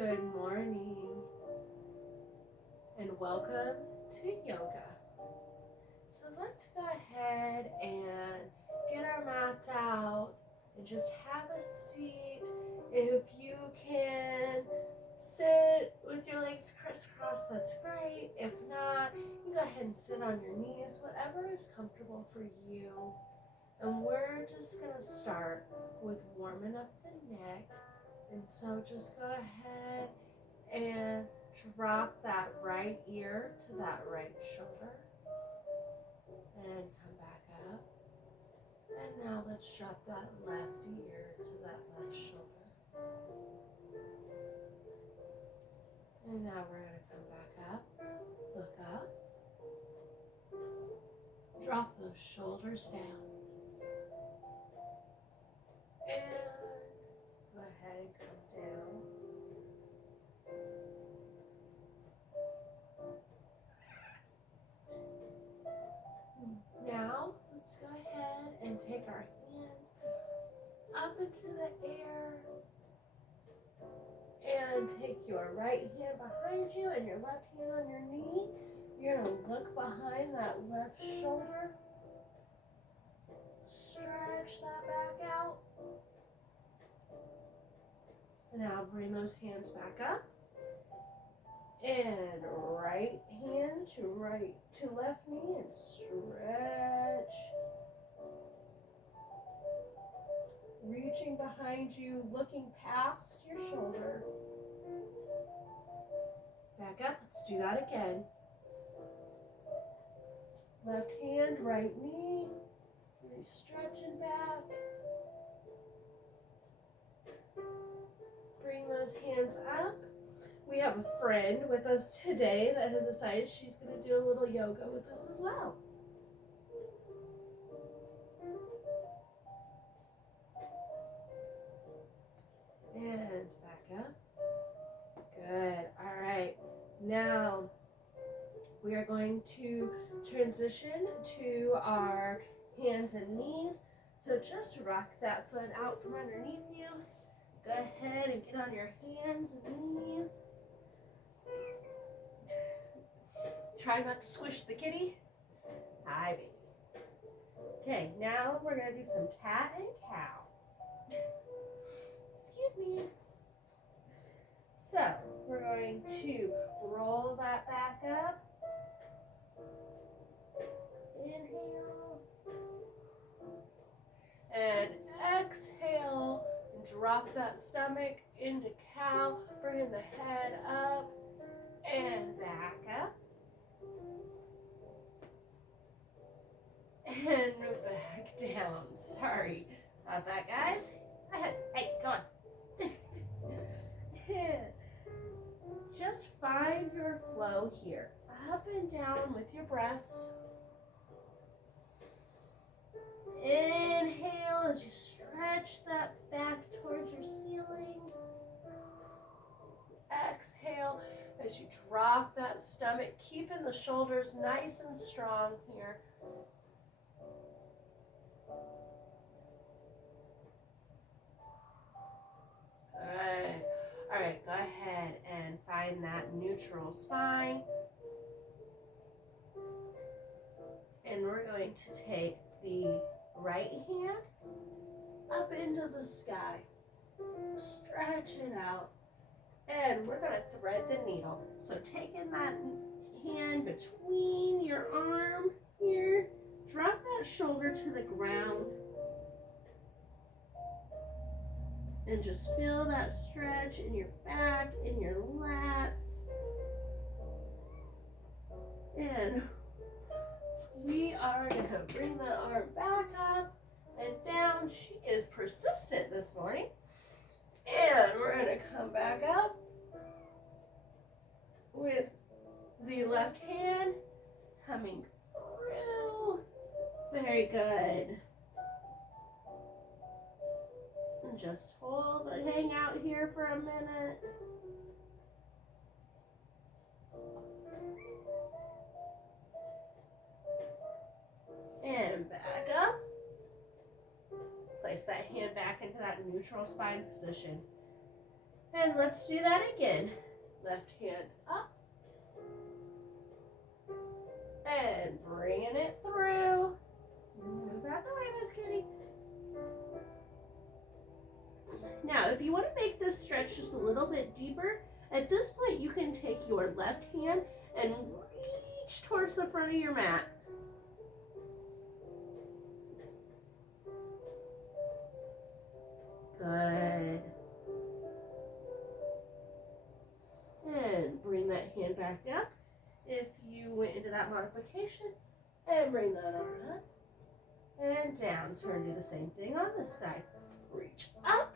Good morning and welcome to yoga. So let's go ahead and get our mats out and just have a seat. If you can sit with your legs crisscross, that's great. If not, you go ahead and sit on your knees, whatever is comfortable for you. And we're just going to start with warming up the neck. And so just go ahead and drop that right ear to that right shoulder. And come back up. And now let's drop that left ear to that left shoulder. And now we're going to come back up. Look up. Drop those shoulders down. And go ahead and come down. Now, let's go ahead and take our hands up into the air and take your right hand behind you and your left hand on your knee. You're going to look behind that left shoulder. Stretch that back out. And now bring those hands back up. And right hand to left knee and stretch. Reaching behind you, looking past your shoulder. Back up, let's do that again. Left hand, right knee, really stretching back. Bring those hands up. We have a friend with us today that has decided she's going to do a little yoga with us as well. And back up. Good. All right. Now we are going to transition to our hands and knees. So just rock that foot out from underneath you. Go ahead and get on your hands and knees. Try not to squish the kitty. Hi, baby. Okay, now we're going to do some cat and cow. Excuse me. So, we're going to roll that back up. Inhale. And exhale. Drop that stomach into cow. Bring the head up and back up. And back down. Sorry about that, guys. Hey, come on. Just find your flow here. Up and down with your breaths. Inhale as you stretch that back towards your ceiling. Exhale as you drop that stomach, keeping the shoulders nice and strong here. Good. All right, go ahead and find that neutral spine. And we're going to take the right hand up into the sky. Stretch it out. And we're going to thread the needle. So taking that hand between your arm here, drop that shoulder to the ground. And just feel that stretch in your back, in your lats. And we are going to bring the arm back up and down. She is persistent this morning. And we're going to come back up with the left hand coming through. Very good. And just hold and hang out here for a minute. And back up. Place that hand back into that neutral spine position. And let's do that again. Left hand up. And bringing it through. Move out the way, Miss Kitty. Now, if you want to make this stretch just a little bit deeper, at this point you can take your left hand and reach towards the front of your mat. Good. And bring that hand back up. If you went into that modification, and bring that arm up and down. So we're going to do the same thing on this side. Reach up.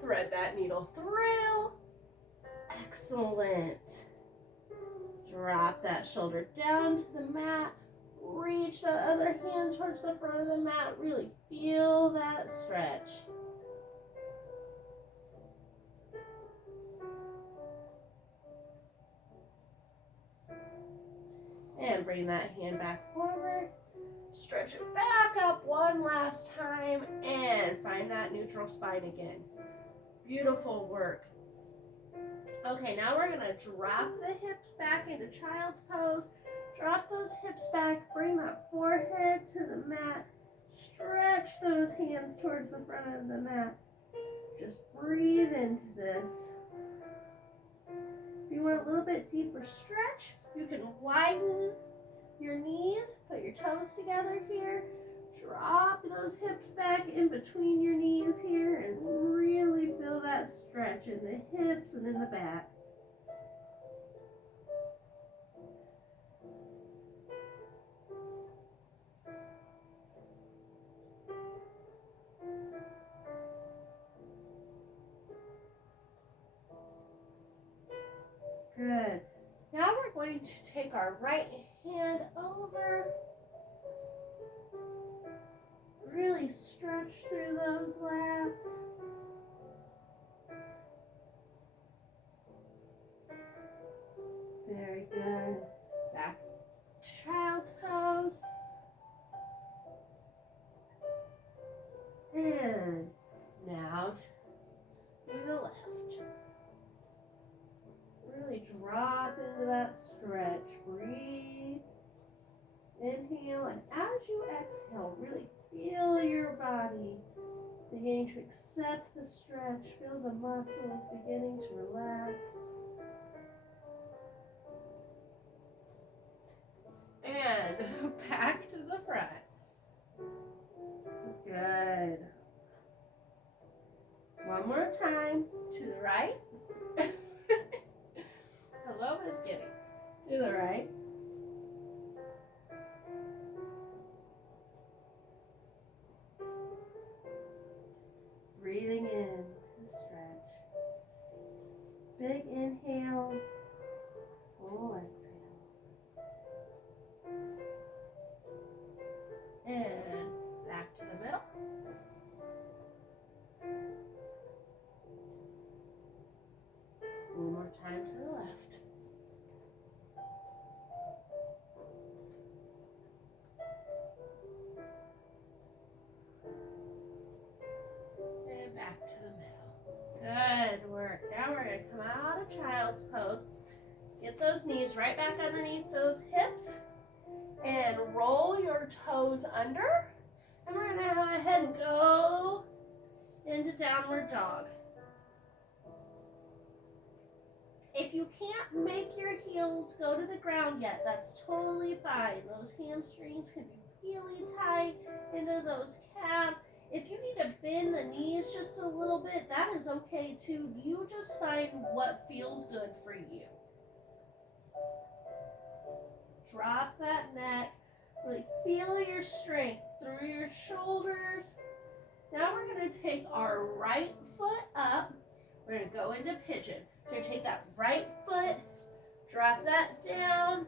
Thread that needle through. Excellent. Drop that shoulder down to the mat. Reach the other hand towards the front of the mat. Really feel that stretch. And bring that hand back forward. Stretch it back up one last time and find that neutral spine again. Beautiful work. Okay, now we're going to drop the hips back into child's pose. Drop those hips back, bring that forehead to the mat. Stretch those hands towards the front of the mat. Just breathe into this. If you want a little bit deeper stretch, you can widen your knees, put your toes together here. Drop those hips back in between your knees here and really feel that stretch in the hips and in the back. Good. Now we're going to take our right hand over. Really stretch through those lats. Very good. Back to child's pose. And now to the left. Really drop into that stretch. Breathe. Inhale, and as you exhale, really feel your body beginning to accept the stretch. Feel the muscles beginning to relax. And back to the front. Good. One more time. To the right. Hello, Miss Kitty. To the right. Breathing in to the stretch. Big inhale. Full exhale. And back to the middle. One more time to the left. And back to the middle. Good work. Now we're going to come out of child's pose. Get those knees right back underneath those hips. And roll your toes under. And we're going to go ahead and go into downward dog. If you can't make your heels go to the ground yet, that's totally fine. Those hamstrings can be really tight into those calves. If you need to bend the knees just a little bit, that is okay too. You just find what feels good for you. Drop that neck. Really feel your strength through your shoulders. Now we're going to take our right foot up. We're going to go into pigeon. So you're going to take that right foot, drop that down.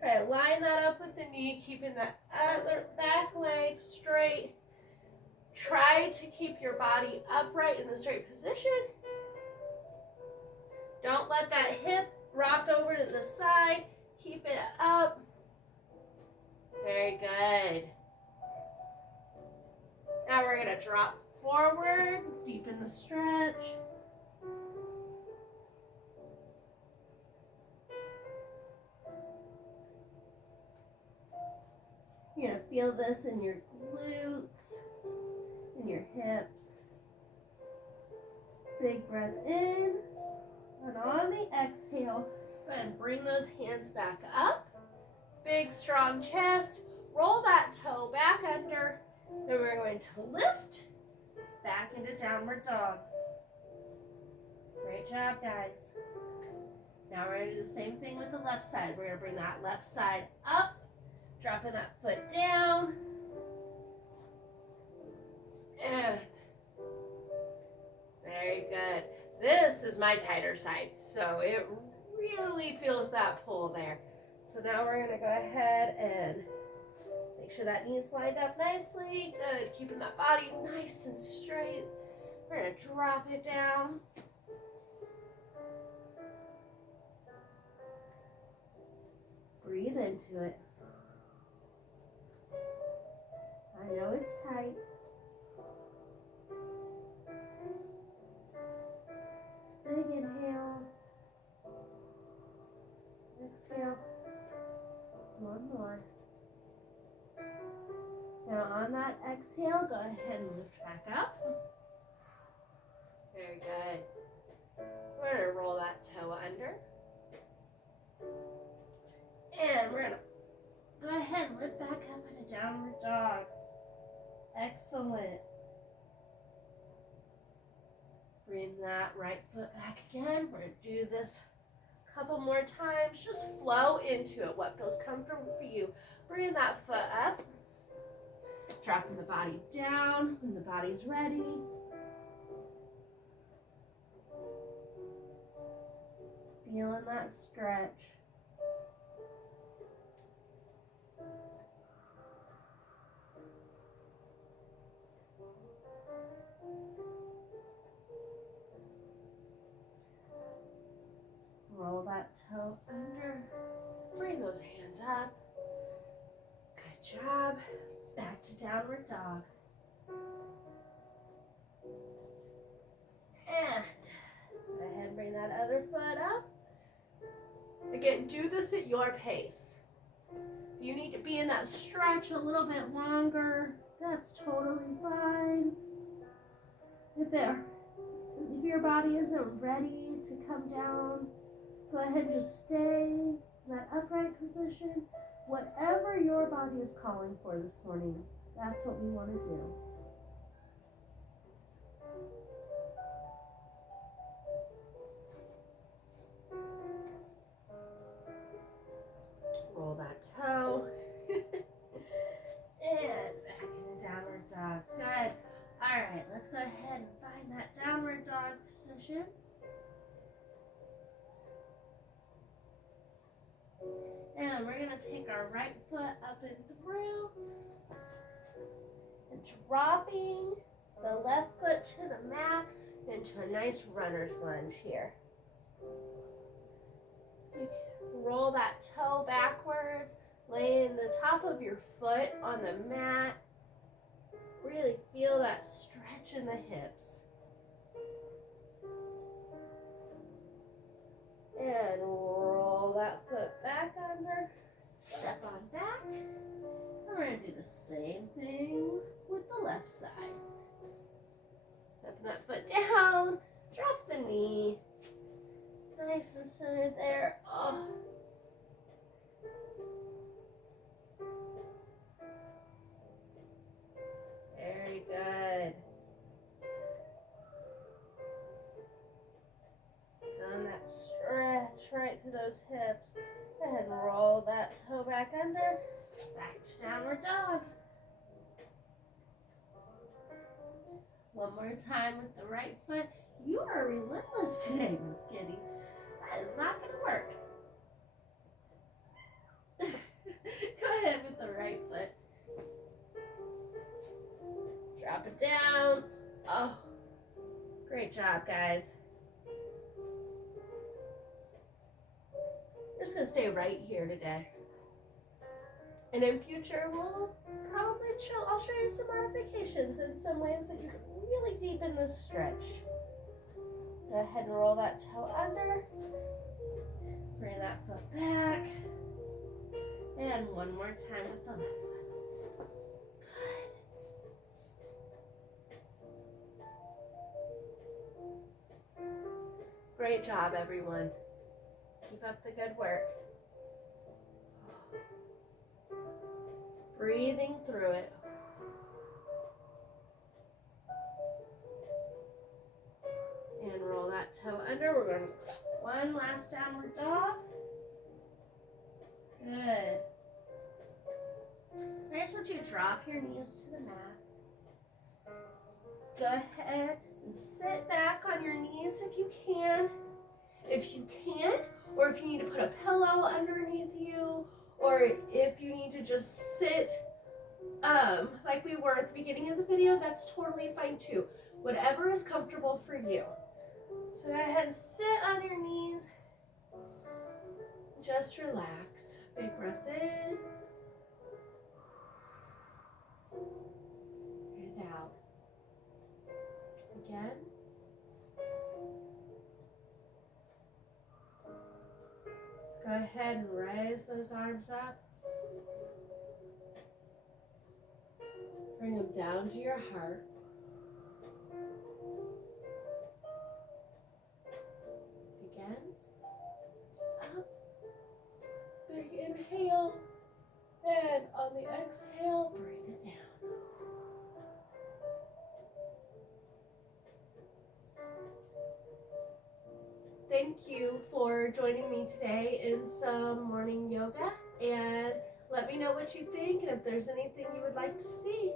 Try to line that up with the knee, keeping that other back leg straight. Try to keep your body upright in the straight position. Don't let that hip rock over to the side. Keep it up. Very good. Now we're going to drop forward, deepen the stretch. You're going to feel this in your glutes, in your hips. Big breath in, and on the exhale, go ahead and bring those hands back up. Big, strong chest. Roll that toe back under. Then we're going to lift back into downward dog. Great job, guys. Now we're going to do the same thing with the left side. We're going to bring that left side up, dropping that foot down. And very good. This is my tighter side, so it really feels that pull there. So now we're going to go ahead and make sure that knee's lined up nicely. Good. Keeping that body nice and straight. We're going to drop it down. Breathe into it. I know it's tight. Big inhale. Exhale. One more. Now on that exhale, go ahead and lift back up. Very good. We're going to roll that toe under. And we're going to go ahead and lift back up in a downward dog. Excellent. Bring that right foot back again. We're going to do this a couple more times. Just flow into it. What feels comfortable for you. Bring that foot up. Dropping the body down when the body's ready. Feeling that stretch. Roll that toe under. Bring those hands up. Good job. Back to downward dog. And go ahead and bring that other foot up. Again, do this at your pace. If you need to be in that stretch a little bit longer, that's totally fine. If your body isn't ready to come down, go ahead and just stay in that upright position. Whatever your body is calling for this morning, that's what we want to do. Roll that toe. And back into downward dog. Good. All right, let's go ahead and find that downward dog position. And we're going to take our right foot up and through. And dropping the left foot to the mat into a nice runner's lunge here. You can roll that toe backwards, laying the top of your foot on the mat. Really feel that stretch in the hips. And roll that foot back under, step on back. And we're going to do the same thing with the left side. Stepping that foot down, drop the knee. Nice and centered there. Oh. Very good. Feeling that stretch right through those hips. Go ahead and roll that toe back under. Back to downward dog. One more time with the right foot. You are relentless today, Miss Kitty. That is not going to work. Go ahead with the right foot. Drop it down. Oh, great job, guys. We're just going to stay right here today. And in future, I'll show you some modifications and some ways that you can really deepen this stretch. Go ahead and roll that toe under. Bring that foot back. And one more time with the left foot. Good. Great job, everyone. Keep up the good work. Breathing through it. And roll that toe under. We're going to one last downward dog. Good. I just want you to drop your knees to the mat. Go ahead and sit back on your knees if you can. If you can't, or if you need to put a pillow underneath you, or if you need to just sit like we were at the beginning of the video, that's totally fine too. Whatever is comfortable for you. So go ahead and sit on your knees. Just relax. Big breath in. And out. Again. So go ahead and raise those arms up. Bring them down to your heart. Again. So up. Big inhale. And on the exhale, bring it down. Thank you for joining me today in some morning yoga, and let me know what you think and if there's anything you would like to see.